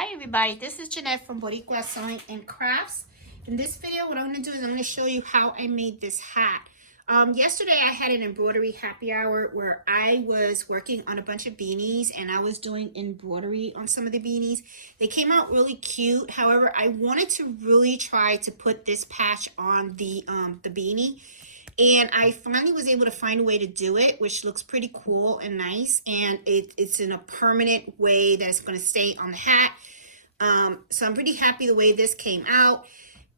Hi everybody, this is Jeanette from Boricua Sewing and Crafts. In this video, what I'm going to do is I'm going to show you how I made this hat. Yesterday I had an embroidery happy hour where I was working on a bunch of beanies and I was doing embroidery on some of the beanies. They came out really cute. However, I wanted to really try to put this patch on the beanie. And I finally was able to find a way to do it, which looks pretty cool and nice. And it's in a permanent way that's going to stay on the hat. So I'm pretty happy the way this came out.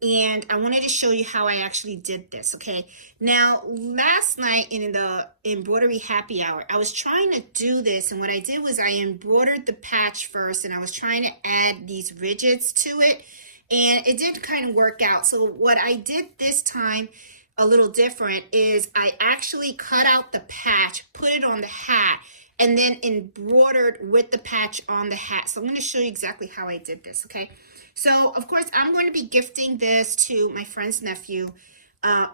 And I wanted to show you how I actually did this, okay? Now, last night in the embroidery happy hour, I was trying to do this. And what I did was I embroidered the patch first. And I was trying to add these ridges to it. And it did kind of work out. So what I did this time, a little different, is I actually cut out the patch, put it on the hat, and then embroidered with the patch on the hat. So I'm going to show you exactly how I did this, okay? So, of course, I'm going to be gifting this to my friend's nephew,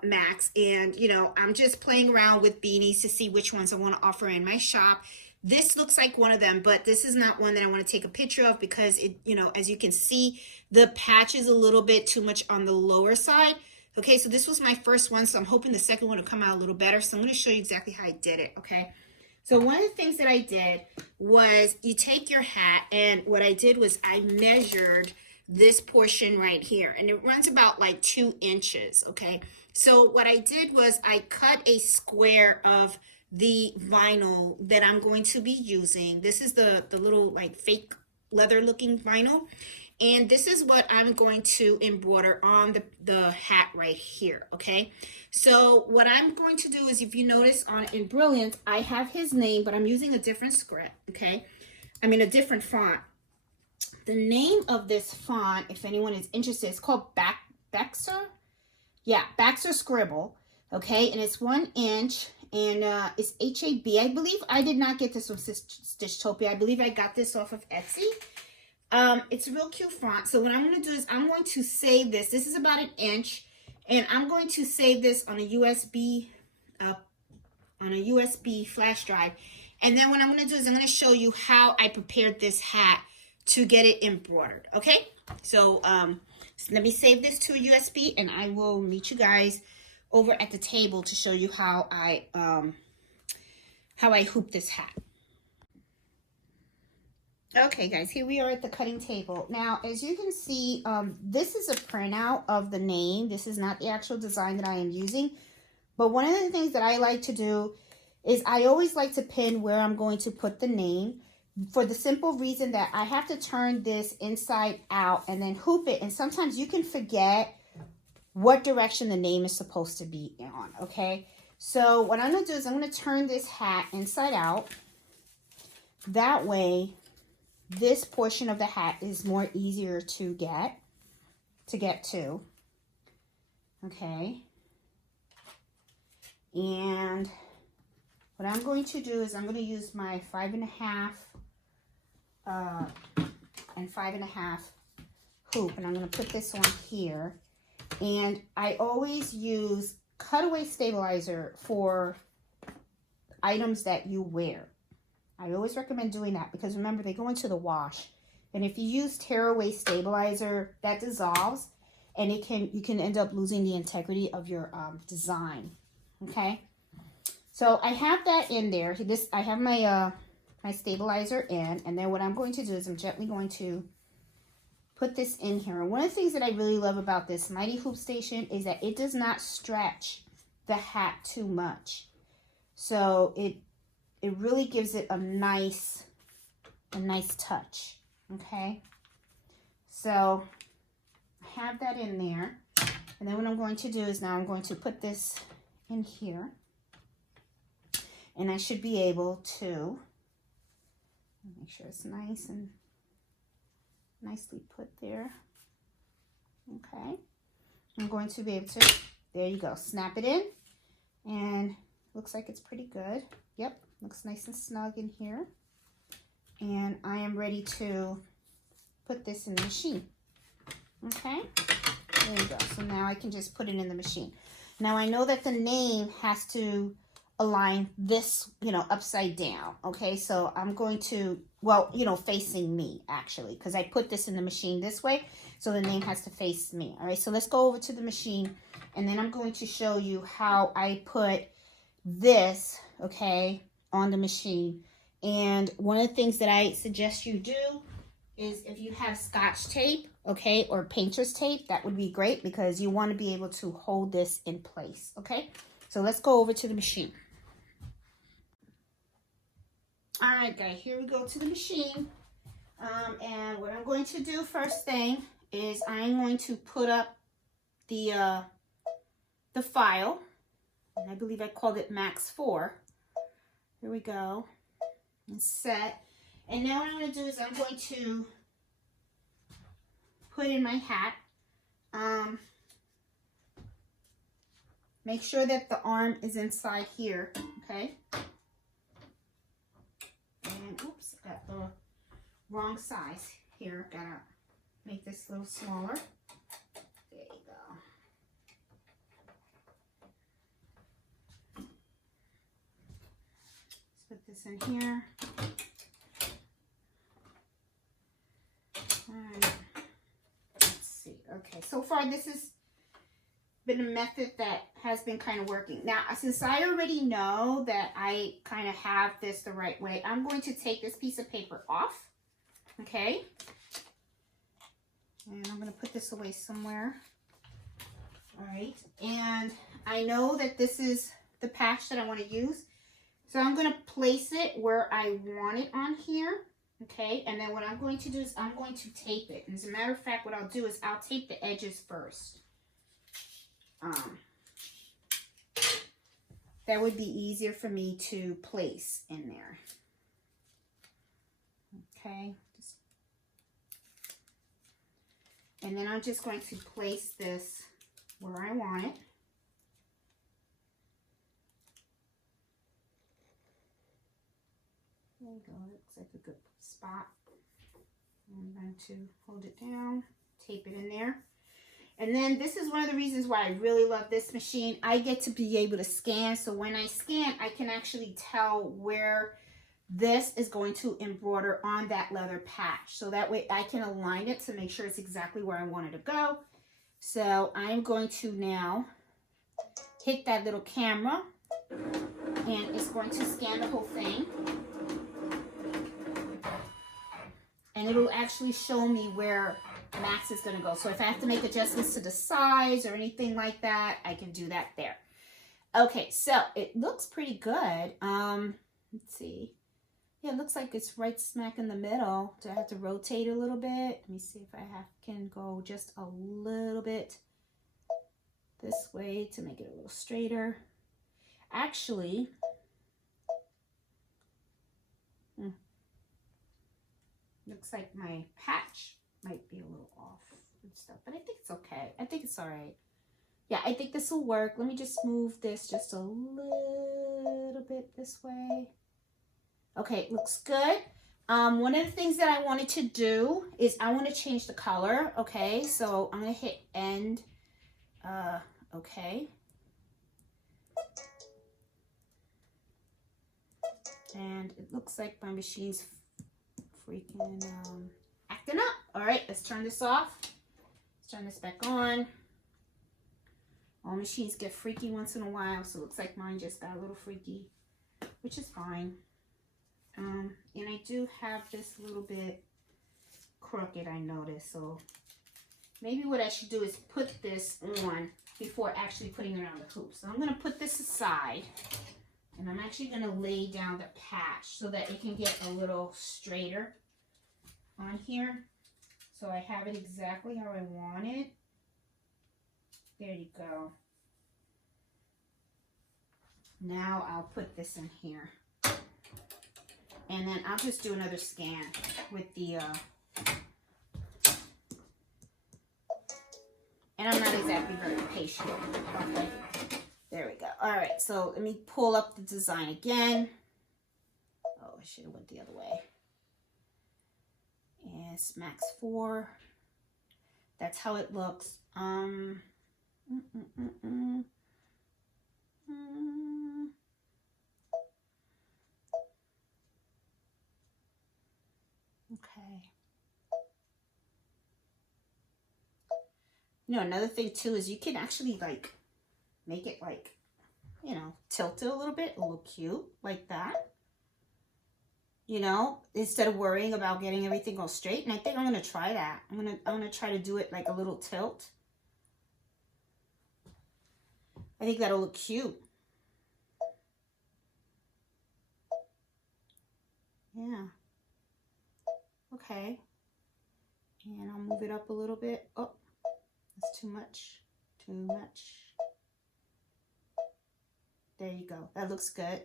Max, and, you know, I'm just playing around with beanies to see which ones I want to offer in my shop. This looks like one of them, but this is not one that I want to take a picture of because, it, you know, as you can see, the patch is a little bit too much on the lower side. Okay, so this was my first one, so I'm hoping the second one will come out a little better. So I'm going to show you exactly how I did it, okay? So one of the things that I did was you take your hat, and what I did was I measured this portion right here, and it runs about like 2 inches, okay? So what I did was I cut a square of the vinyl that I'm going to be using. This is the little like fake leather looking vinyl. And this is what I'm going to embroider on the hat right here, okay? So what I'm going to do is, if you notice in Brilliant, I have his name, but I'm using a different script, okay? I mean, a different font. The name of this font, if anyone is interested, is called Baxter. Yeah, Baxter Scribble, okay? And it's 1 inch, and it's HAB. I believe I did not get this from Stitchtopia. I believe I got this off of Etsy. It's a real cute font. So what I'm going to do is I'm going to save this. This is about 1 inch, and I'm going to save this on a USB flash drive. And then what I'm going to do is I'm going to show you how I prepared this hat to get it embroidered. Okay, so let me save this to a USB, and I will meet you guys over at the table to show you how I hoop this hat. Okay, guys, here we are at the cutting table. Now, as you can see, this is a printout of the name. This is not the actual design that I am using. But one of the things that I like to do is I always like to pin where I'm going to put the name, for the simple reason that I have to turn this inside out and then hoop it. And sometimes you can forget what direction the name is supposed to be on, okay? So what I'm going to do is I'm going to turn this hat inside out. That way, this portion of the hat is more easier to get to. Okay. And what I'm going to do is I'm going to use my 5.5 and 5.5 hoop, and I'm going to put this on here. And I always use cutaway stabilizer for items that you wear. I always recommend doing that because, remember, they go into the wash. And if you use tearaway stabilizer, that dissolves, and you can end up losing the integrity of your design. Okay? So I have that in there. I have my my stabilizer in, and then what I'm going to do is I'm gently going to put this in here. And one of the things that I really love about this Mighty Hoop Station is that it does not stretch the hat too much. So it really gives it a nice touch, okay? So I have that in there. And then what I'm going to do is now I'm going to put this in here. And I should be able to make sure it's nice and nicely put there. Okay. I'm going to be able to, there you go, snap it in. And looks like it's pretty good. Yep. Looks nice and snug in here. And I am ready to put this in the machine. Okay, there you go. So now I can just put it in the machine. Now I know that the name has to align this, you know, upside down. Okay, so I'm going to, well, you know, facing me actually, because I put this in the machine this way, so the name has to face me. All right, so let's go over to the machine, and then I'm going to show you how I put this, okay, on the machine. And one of the things that I suggest you do is if you have Scotch tape, okay, or painter's tape, that would be great because you want to be able to hold this in place. Okay, so let's go over to the machine. All right, guys, here we go to the machine. And what I'm going to do first thing is I'm going to put up the file. And I believe I called it Max 4. Here we go. And set. And now what I'm going to do is I'm going to put in my hat. Make sure that the arm is inside here, okay? And oops, got the wrong size here. Gotta make this a little smaller. There you go. Let's put this in here. All right. Let's see. Okay, so far this has been a method that has been kind of working. Now, since I already know that I kind of have this the right way, I'm going to take this piece of paper off. Okay, and I'm going to put this away somewhere. All right, and I know that this is the patch that I want to use, so I'm going to place it where I want it on here. Okay, and then what I'm going to do is I'm going to tape it. And as a matter of fact, what I'll do is I'll tape the edges first. That would be easier for me to place in there. Okay. And then I'm just going to place this where I want it. There we go. Looks like a good spot. I'm going to hold it down, tape it in there. And then this is one of the reasons why I really love this machine. I get to be able to scan. So when I scan, I can actually tell where this is going to embroider on that leather patch. So that way I can align it to make sure it's exactly where I want it to go. So I'm going to now hit that little camera and it's going to scan the whole thing. And it'll actually show me where Max is going to go. So if I have to make adjustments to the size or anything like that, I can do that there. Okay, so it looks pretty good. Let's see. Yeah, it looks like it's right smack in the middle. Do I have to rotate a little bit? Let me see if I can go just a little bit this way to make it a little straighter. Actually, looks like my patch might be a little off and stuff, but I think it's okay. I think it's all right. Yeah, I think this will work. Let me just move this just a little bit this way. Okay, looks good. One of the things that I wanted to do is I want to change the color. Okay, so I'm going to hit end. Okay. And it looks like my machine's freaking acting up. All right, let's turn this off. Let's turn this back on. All machines get freaky once in a while, so it looks like mine just got a little freaky, which is fine. And I do have this a little bit crooked, I noticed, so maybe what I should do is put this on before actually putting it on the hoop. So I'm going to put this aside, and I'm actually going to lay down the patch so that it can get a little straighter on here. So I have it exactly how I want it. There you go. Now I'll put this in here. And then I'll just do another scan with the, and I'm not exactly very patient. Okay, there we go. All right, so let me pull up the design again. Oh, I should have went the other way. Yes, Max 4. That's how it looks. Let You know, another thing too is you can actually like make it like, you know, tilt it a little bit, a little cute like that. You know, instead of worrying about getting everything all straight. And I think I'm gonna try that. I'm gonna try to do it like a little tilt. I think that'll look cute. Yeah. Okay. And I'll move it up a little bit. Oh, that's too much. Too much. There you go. That looks good.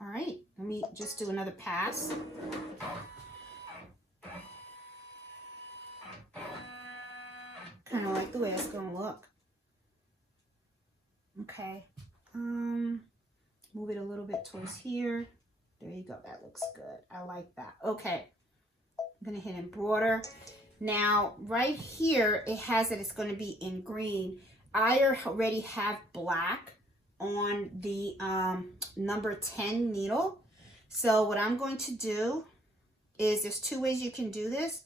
All right. Let me just do another pass. Kind of like the way it's going to look. Okay. Move it a little bit towards here. There you go. That looks good. I like that. Okay. I'm going to hit embroider. Now, right here, it has that it's going to be in green. I already have black on the number 10 needle. So what I'm going to do is there's two ways you can do this.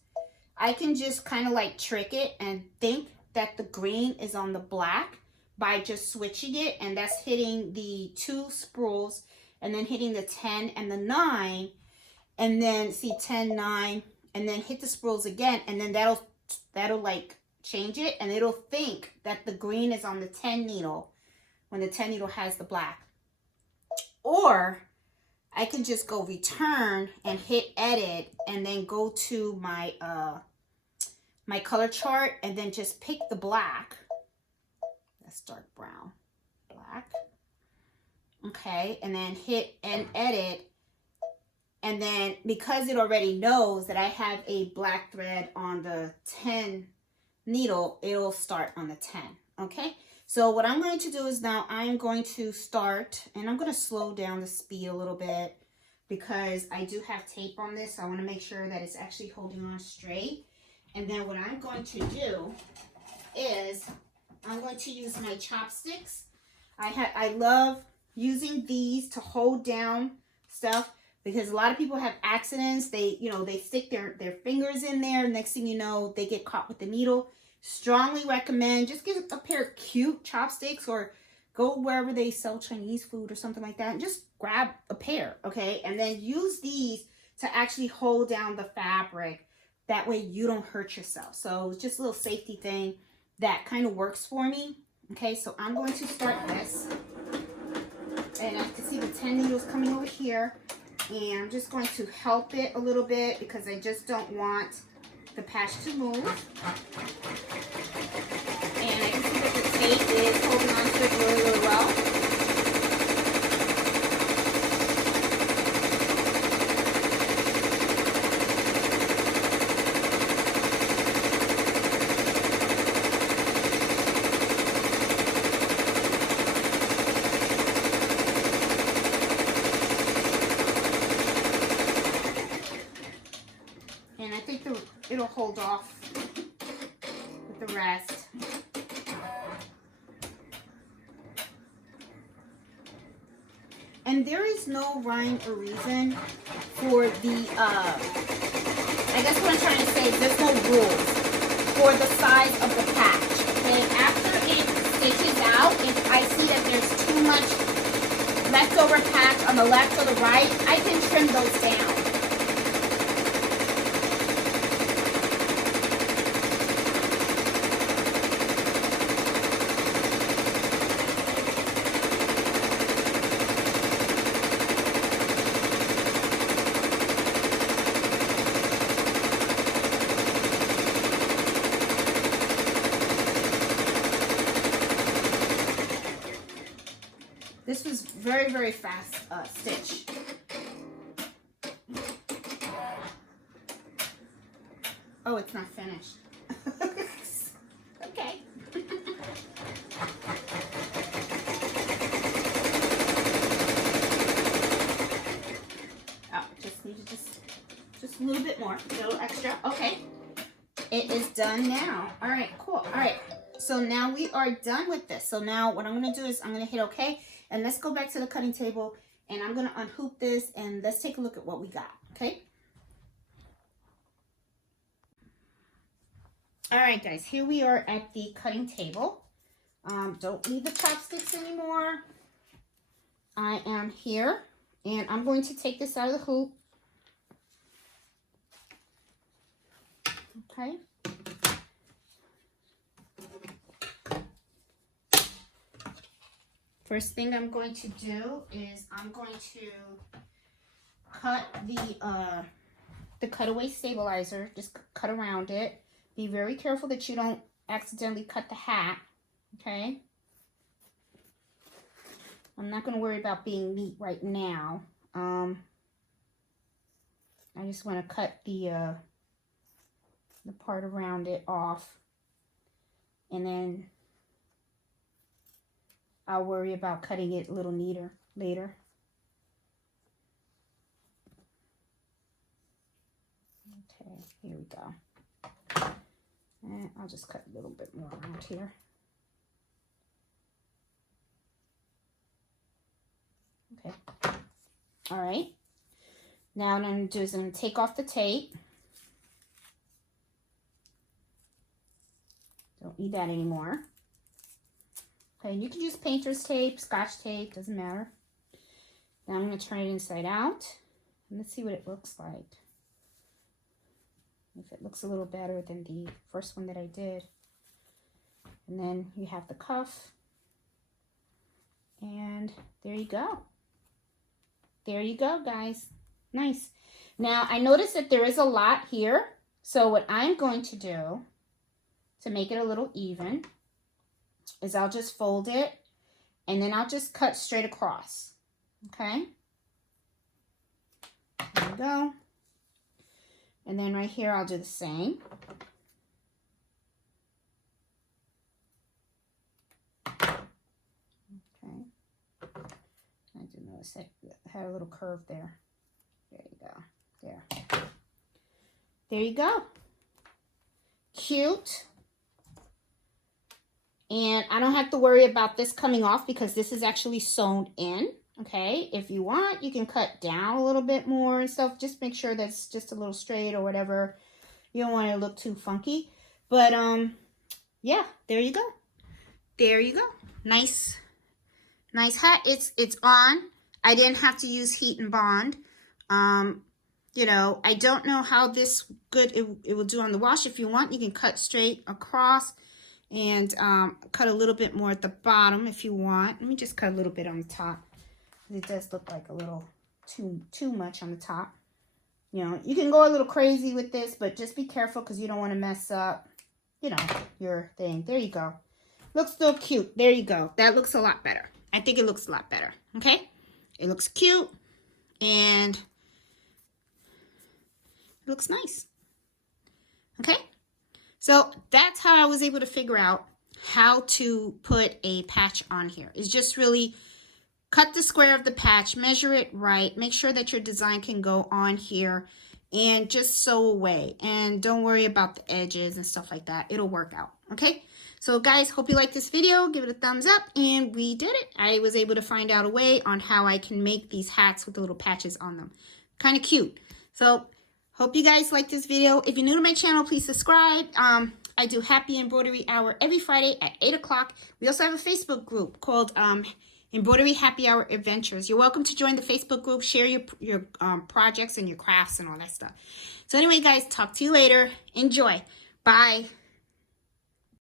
I can just kind of like trick it and think that the green is on the black by just switching it, and that's hitting the 2 spools and then hitting the 10 and the 9, and then see 10, 9, and then hit the spools again, and then that'll like change it, and it'll think that the green is on the 10 needle when the 10 needle has the black. Or I can just go return and hit edit and then go to my my color chart and then just pick the black. That's dark brown, black. Okay, and then hit and edit. And then because it already knows that I have a black thread on the 10 needle, it'll start on the 10. Okay, so what I'm going to do is now I'm going to start, and I'm going to slow down the speed a little bit because I do have tape on this. So I want to make sure that it's actually holding on straight. And then what I'm going to do is I'm going to use my chopsticks. I love using these to hold down stuff because a lot of people have accidents. They stick their fingers in there. Next thing you know, they get caught with the needle. Strongly recommend just get a pair of cute chopsticks or go wherever they sell Chinese food or something like that and just grab a pair, okay? And then use these to actually hold down the fabric. That way you don't hurt yourself. So it's just a little safety thing that kind of works for me. Okay, so I'm going to start this. And I can see the 10 needles coming over here. And I'm just going to help it a little bit because I just don't want the patch to move. And I can see that the tape is holding on to it really, really well. And I think it'll hold off with the rest. And there is no rhyme or reason for the, I guess what I'm trying to say is there's no rules for the size of the patch. Okay, after it stitches out, if I see that there's too much leftover patch on the left or the right, I can trim those down. This was very, very fast stitch. Oh, it's not finished. Okay. Oh, just needed just a little bit more, a little extra. Okay. It is done now. All right, cool. All right. So now we are done with this. So now what I'm going to do is I'm going to hit OK. And let's go back to the cutting table. And I'm going to unhoop this. And let's take a look at what we got. Okay. All right, guys, here we are at the cutting table. Don't need the chopsticks anymore. I am here, and I'm going to take this out of the hoop. Okay. First thing I'm going to do is I'm going to cut the cutaway stabilizer. Just cut around it. Be very careful that you don't accidentally cut the hat. Okay. I'm not going to worry about being neat right now. I just want to cut the part around it off, and then I'll worry about cutting it a little neater later. Okay, here we go. And I'll just cut a little bit more around here. Okay. All right. Now what I'm going to do is I'm going to take off the tape. Don't need that anymore. Okay, you can use painter's tape, scotch tape, doesn't matter. Now I'm going to turn it inside out. And let's see what it looks like. If it looks a little better than the first one that I did. And then you have the cuff. And there you go. There you go, guys. Nice. Now, I noticed that there is a lot here. So what I'm going to do to make it a little even is I'll just fold it, and then I'll just cut straight across. Okay? There we go. And then right here, I'll do the same. Okay. I did notice that it had a little curve there. There you go. There. There you go. Cute. And I don't have to worry about this coming off because this is actually sewn in. Okay, if you want, you can cut down a little bit more and stuff. Just make sure that's just a little straight or whatever. You don't want it to look too funky. But, yeah, there you go. There you go. Nice hat. It's on. I didn't have to use heat and bond. You know, I don't know how this good it will do on the wash. If you want, you can cut straight across and cut a little bit more at the bottom if you want. Let me just cut a little bit on the top. It does look like a little too much on the top. You know, you can go a little crazy with this, but just be careful because you don't want to mess up, you know, your thing. There you go. Looks still cute. There you go. That looks a lot better. I think it looks a lot better. Okay? It looks cute and it looks nice. Okay? So that's how I was able to figure out how to put a patch on here. It's just really cut the square of the patch, measure it right, make sure that your design can go on here, and just sew away. And don't worry about the edges and stuff like that. It'll work out, okay? So guys, hope you liked this video. Give it a thumbs up, and we did it. I was able to find out a way on how I can make these hats with the little patches on them. Kind of cute. So hope you guys like this video. If you're new to my channel, please subscribe. I do Happy Embroidery Hour every Friday at 8 o'clock. We also have a Facebook group called Embroidery Happy Hour Adventures. You're welcome to join the Facebook group. Share your projects and your crafts and all that stuff. So anyway, guys, talk to you later. Enjoy. Bye.